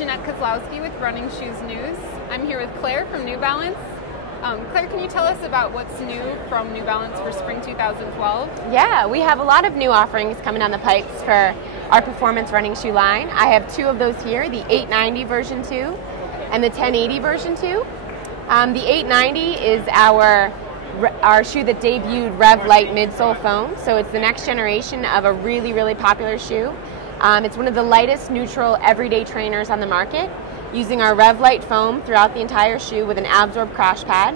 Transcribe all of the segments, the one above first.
Jeanette Kozlowski with Running Shoes News. I'm here with Claire from New Balance. Claire, can you tell us about what's new from New Balance for spring 2012? Yeah, we have a lot of new offerings coming down the pipes for our performance running shoe line. I have two of those here, the 890 version 2 and the 1080 version 2. The 890 is our shoe that debuted Rev Light midsole foam, so it's the next generation of a really popular shoe. It's one of the lightest neutral everyday trainers on the market, using our Rev Light foam throughout the entire shoe with an absorb crash pad.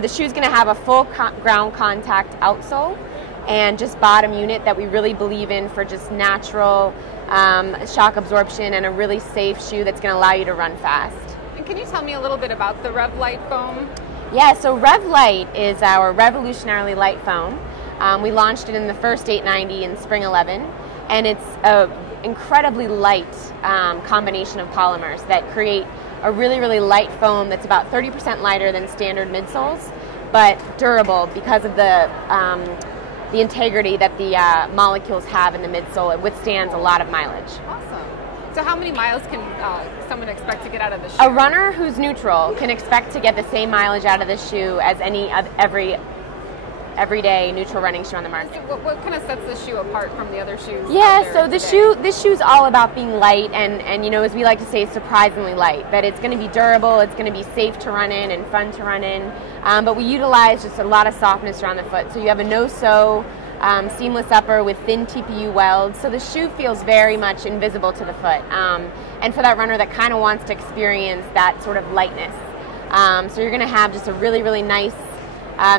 The shoe is going to have a full ground contact outsole and just bottom unit that we really believe in for just natural shock absorption and a really safe shoe that's going to allow you to run fast. And can you tell me a little bit about the Rev Light foam? Yeah, so Rev Light is our revolutionarily light foam. We launched it in the first 890 in spring 11, and it's an incredibly light combination of polymers that create a really light foam that's about 30% lighter than standard midsoles, but durable because of the integrity that the molecules have in the midsole. It withstands a lot of mileage. Awesome. So how many miles can someone expect to get out of the shoe? A runner who's neutral can expect to get the same mileage out of the shoe as everyday neutral running shoe on the market. So what kind of sets this shoe apart from the other shoes? Yeah, so this shoe's all about being light and you know, as we like to say, surprisingly light. That it's going to be durable, it's going to be safe to run in and fun to run in. But we utilize just a lot of softness around the foot. So you have a no-sew seamless upper with thin TPU welds, so the shoe feels very much invisible to the foot. And for that runner that kind of wants to experience that sort of lightness. So you're going to have just a really nice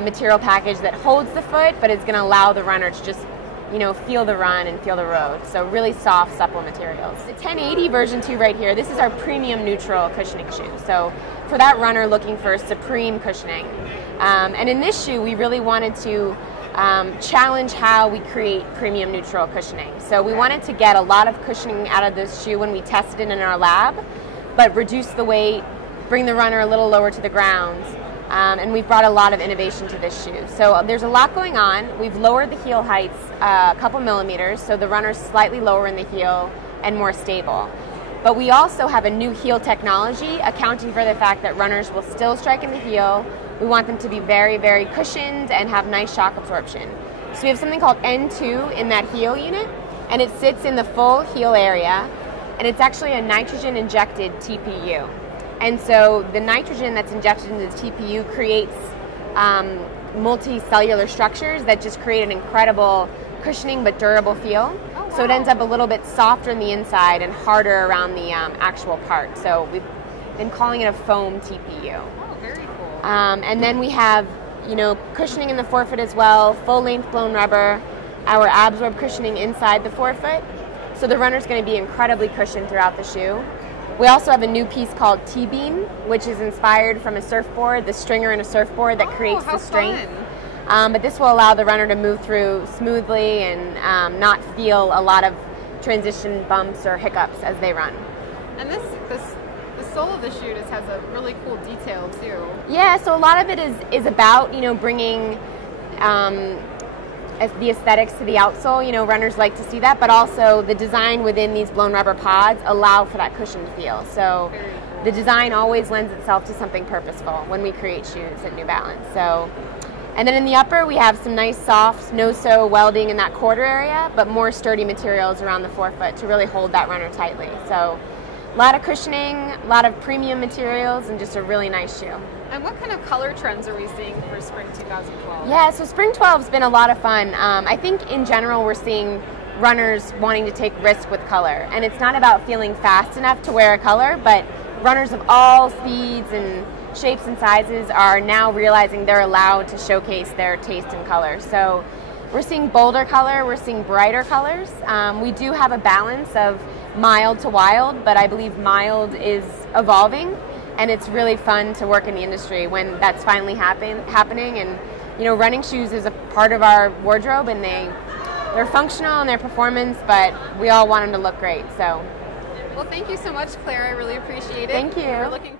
material package that holds the foot, but it's going to allow the runner to just, you know, feel the run and feel the road. So really soft, supple materials. The 1080 version 2 right here, this is our premium neutral cushioning shoe. So for that runner looking for supreme cushioning. And in this shoe, we really wanted to challenge how we create premium neutral cushioning. So we wanted to get a lot of cushioning out of this shoe when we tested it in our lab, but reduce the weight, bring the runner a little lower to the ground. And we've brought a lot of innovation to this shoe. So there's a lot going on. We've lowered the heel heights a couple millimeters, so the runner's slightly lower in the heel and more stable. But we also have a new heel technology, accounting for the fact that runners will still strike in the heel. We want them to be very cushioned and have nice shock absorption. So we have something called N2 in that heel unit, and it sits in the full heel area, and it's actually a nitrogen injected TPU. And so the nitrogen that's injected into the TPU creates multicellular structures that just create an incredible cushioning but durable feel. Oh, wow. So it ends up a little bit softer on the inside and harder around the actual part. So we've been calling it a foam TPU. Oh, very cool. And then we have, you know, cushioning in the forefoot as well, full length blown rubber, our absorb cushioning inside the forefoot. So the runner's going to be incredibly cushioned throughout the shoe. We also have a new piece called T-beam, which is inspired from a surfboard, the stringer in a surfboard that creates the strength. But this will allow the runner to move through smoothly and not feel a lot of transition bumps or hiccups as they run. And the sole of the shoe just has a really cool detail too. Yeah, so a lot of it is about, you know, bringing the aesthetics to the outsole. You know, runners like to see that, but also the design within these blown rubber pods allow for that cushioned feel. So the design always lends itself to something purposeful when we create shoes at New Balance. So, and then in the upper we have some nice soft no-sew welding in that quarter area, but more sturdy materials around the forefoot to really hold that runner tightly. So a lot of cushioning, a lot of premium materials, and just a really nice shoe. And what kind of color trends are we seeing for spring 2012? Yeah, so spring 12 has been a lot of fun. I think in general we're seeing runners wanting to take risk with color. And it's not about feeling fast enough to wear a color, but runners of all speeds and shapes and sizes are now realizing they're allowed to showcase their taste in color. So we're seeing bolder color, we're seeing brighter colors. We do have a balance of mild to wild, but I believe mild is evolving. And it's really fun to work in the industry when that's finally happening. And you know, running shoes is a part of our wardrobe, and they're functional and they're performance, but we all want them to look great. So, well, thank you so much, Claire. I really appreciate it. Thank you.